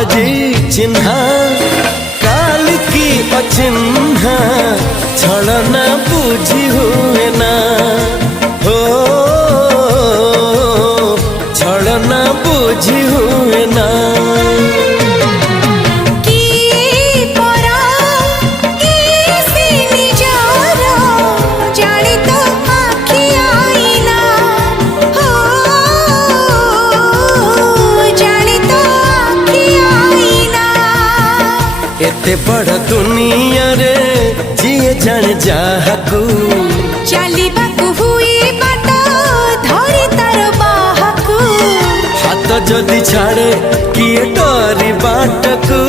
आजी चिन्हा काल की अचिन्हा छलना बुझी हुए ना हो छलना बुझी हुए ना एते बड़ दुनिया रे जिए जान जाहकू चलिबाकू हुई बाट धरी तार बाहकू हाथ जदि छाड़े किए डरी बाटकू।